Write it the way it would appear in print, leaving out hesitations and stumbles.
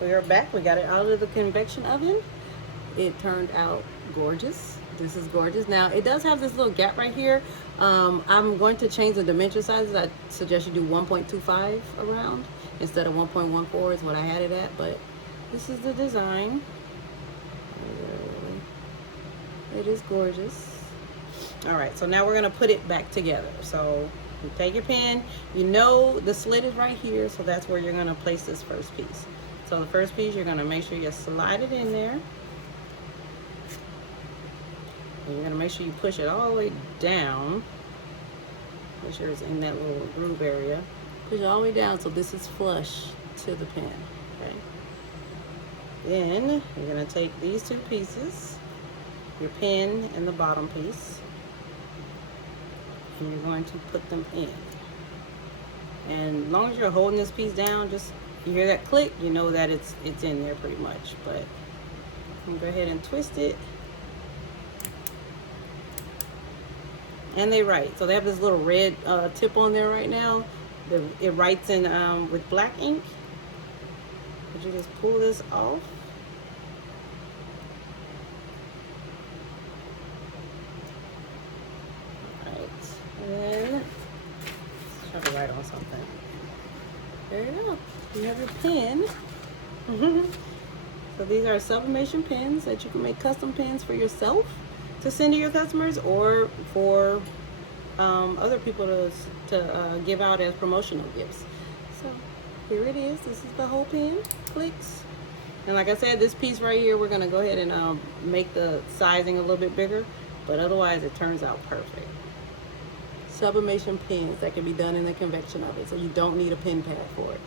we are back. We got it out of the convection oven. It turned out gorgeous. This is gorgeous. Now it does have this little gap right here. I'm going to change the dimension sizes. I suggest you do 1.25 around instead of 1.14 is what I had it at, but this is the design. It is gorgeous. All right, so now we're gonna put it back together. So you take your pen, you know the slit is right here, so that's where you're gonna place this first piece. So the first piece, you're gonna make sure you slide it in there. And you're gonna make sure you push it all the way down. Make sure it's in that little groove area. Push it all the way down so this is flush to the pen, okay? Then you're gonna take these two pieces, your pen and the bottom piece, and you're going to put them in. And as long as you're holding this piece down, just you hear that click, you know that it's in there pretty much. But I'm gonna go ahead and twist it. And they write. So they have this little red tip on there right now. It writes in with black ink. But you just pull this off. And then let's try to write on something. There you go. You have your pen. So these are sublimation pens that you can make custom pens for yourself to send to your customers or for other people to give out as promotional gifts. So here it is. This is the whole pen. Clicks. And like I said, this piece right here, we're going to go ahead and make the sizing a little bit bigger. But otherwise, it turns out perfect. Sublimation pens that can be done in the convection oven, so you don't need a pen pad for it.